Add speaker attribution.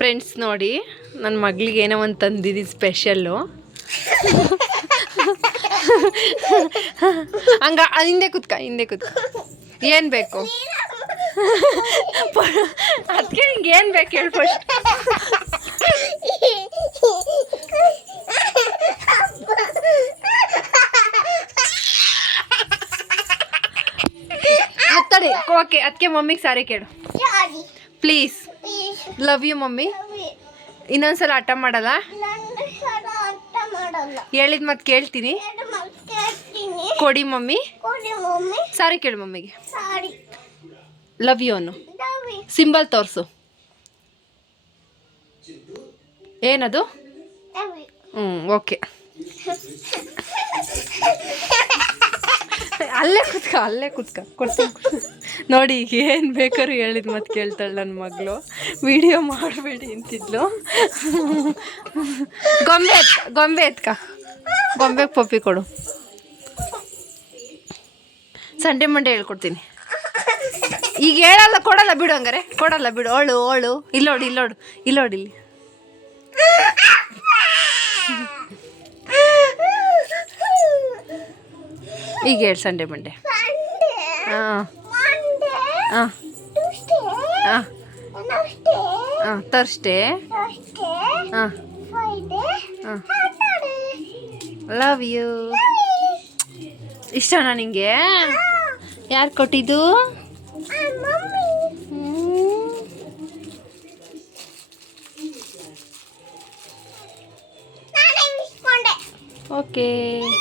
Speaker 1: Friends ನೋಡಿ ನನ್ನ ಮಗಳಿಗೆ ಏನೋ ಒಂದು ತಂದಿದ್ದೀನಿ ಸ್ಪೆಷಲ್ಲು ಹಂಗ ಹಿಂದೆ ಕುತ್ಕ ಹಿಂದೆ ಕುತ್ಕ. ಏನು ಬೇಕು? ಅದಕ್ಕೆ ನಿಂಗೆ ಏನು ಬೇಕು ಹೇಳಿ ಫಸ್ಟ್ ಓಕೆ ಅದಕ್ಕೆ ಮಮ್ಮಿಗೆ ಸಾರಿ ಕೇಳು. ಪ್ಲೀಸ್. ಲವ್ ಯು ಮಮ್ಮಿ ಇನ್ನೊಂದ್ಸಲ ಆಟ ಮಾಡಲ್ಲ? ಹೇಳಿದ ಮತ್ತೆ ಕೇಳ್ತೀನಿ. ಕೊಡಿ ಮಮ್ಮಿ. ಸಾರಿ ಕೇಳು ಮಮ್ಮಿಗೆ. ಲವ್ ಯು ಅನ್ನು. ಸಿಂಬಲ್ ತೋರಿಸು. ಏನದು? ಹ್ಞೂ ಓಕೆ ಅಲ್ಲೇ ಕುತ್ಕ ಅಲ್ಲೇ ಕುತ್ಕ. ಕೊಡ್ತೀನಿ. ನೋಡಿ, ಈಗ ಏನು ಬೇಕಾದ್ರೂ ಹೇಳಿದ್ ಮತ್ತೆ ಕೇಳ್ತಾಳೆ ನನ್ನ ಮಗಳು. ವಿಡಿಯೋ ಮಾಡಬೇಡಿ ಅಂತಿದ್ಲು. ಗೊಂಬೆ ಎತ್ಕ ಗೊಂಬೆ ಎತ್ಕ. ಗೊಂಬೆಗೆ ಪಪ್ಪಿ ಕೊಡು. ಸಂಡೆ, ಮಂಡೆ ಹೇಳ್ಕೊಡ್ತೀನಿ. ಈಗ ಹೇಳಲ್ಲ, ಕೊಡಲ್ಲ ಬಿಡು ಹಂಗಾರೆ. ಕೊಡಲ್ಲ ಬಿಡು. ಅವಳು ಅವಳು. ಇಲ್ಲೋಡು ಇಲ್ಲೋಡು. ಇಲ್ಲೋಡು ಇಲ್ಲಿ. ಈಗ ಹೇಳಿ ಸಂಡೆ ಮಂಡೆ
Speaker 2: ಸಂಡೇ
Speaker 1: ಹಾಂ
Speaker 2: ಮಂಡೇ
Speaker 1: ಹಾಂ
Speaker 2: ಟ್ಯೂಸ್ಡೇ
Speaker 1: ಹಾಂ
Speaker 2: ವೆಡ್ನೆಸ್ಡೇ
Speaker 1: ಹಾಂ ತರ್ಸ್ಡೇ
Speaker 2: ಥರ್ಸ್ಡೇ
Speaker 1: ಹಾಂ
Speaker 2: ಫ್ರೈಡೇ
Speaker 1: ಹಾಂ
Speaker 2: ಸ್ಯಾಟರ್ಡೇ
Speaker 1: ಲವ್ ಯು ಇಷ್ಟನಾ ನಿಂಗೆ ಯಾರು ಕೊಟ್ಟಿದ್ದು
Speaker 2: ಮಮ್ಮಿ ನಾನೇ ಇಸ್ಕೊಂಡೆ
Speaker 1: ಓಕೆ